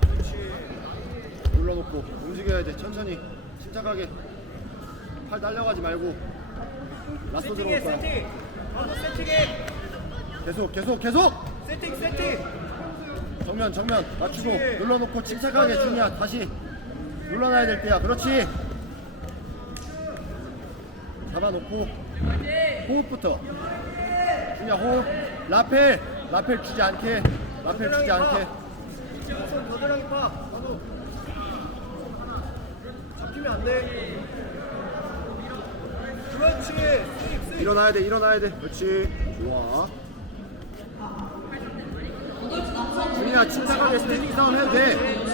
그렇지. 눌러놓고 움직여야 돼 천천히 침착하게 팔 딸려가지 말고 라스트 세팅해 들어올 거야 세팅. 바로 세팅해. 계속 계속 계속 세팅 세팅. 정면 정면 맞추고 그렇지. 눌러놓고 침착하게. 준이야 다시 눌러놔야 될 때야. 그렇지. 잡아놓고 호흡부터. 준이야 호흡. 라펠. 라펠 주지 않게. 라펠 주지 않게. 손 겨드랑이 파. 나도. 잡히면 안 돼. 그렇지. 스윙 스윙. 일어나야 돼 일어나야 돼. 그렇지. 좋아. 준이야 침착하게 스탠딩 싸움 해도 돼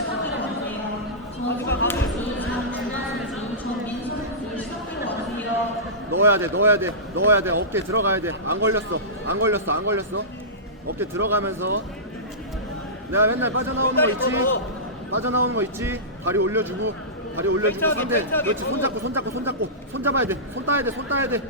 넣어야 돼 넣어야 돼 넣어야 돼. 어깨 들어가야 돼 안 걸렸어. 안 걸렸어. 안 걸렸어. 어깨 들어가면서. 내가 맨날 빠져나오는 거 있지? 빠져나오는 거 있지? 다리 올려주고 다리 올려주고 상대. 그렇지. 손 잡고 손 잡고 손 잡고. 손 잡아야 돼 손 따야 돼 손 따야 돼.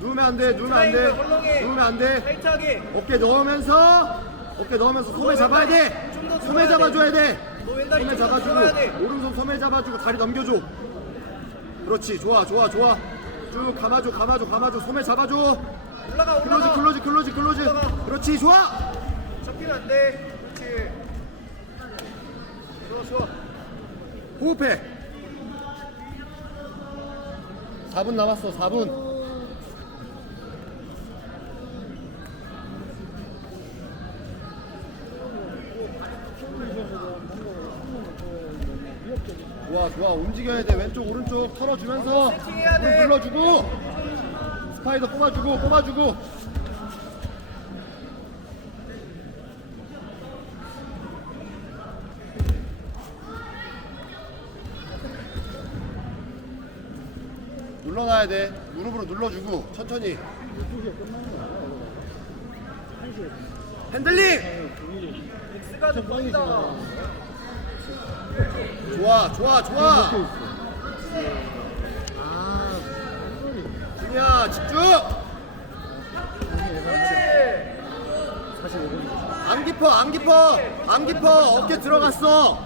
누우면 안 돼 누우면 안돼. 헐렁해. 누우면 안돼. 타이트하게. 어깨 넣으면서 어깨 넣으면서 소매 잡아야 돼 소매 잡아줘야 돼. 소매 잡아주고. 오른손 소매 잡아주고 다리 넘겨줘 그렇지 좋아 좋아 좋아 쭉 감아줘 감아줘 감아줘 소매 잡아줘 올라가 클로즈 올라가. 클로즈 클로즈 클로즈 올라가. 그렇지 좋아 잡히면 안 돼. 그렇지. 좋아 좋아. 호흡해 4분 남았어 4분 좋아 좋아. 움직여야 돼. 왼쪽 오른쪽 털어주면서 세팅해야 돼. 물 눌러주고 스파이더 뽑아주고 뽑아주고. 눌러놔야 돼. 무릎으로 눌러주고 천천히. 핸들링! 엑스 가좀 보인다. 좋아 좋아 좋아. 아 준이야 집중. 안 깊어 안 깊어 안 깊어. 어깨 들어갔어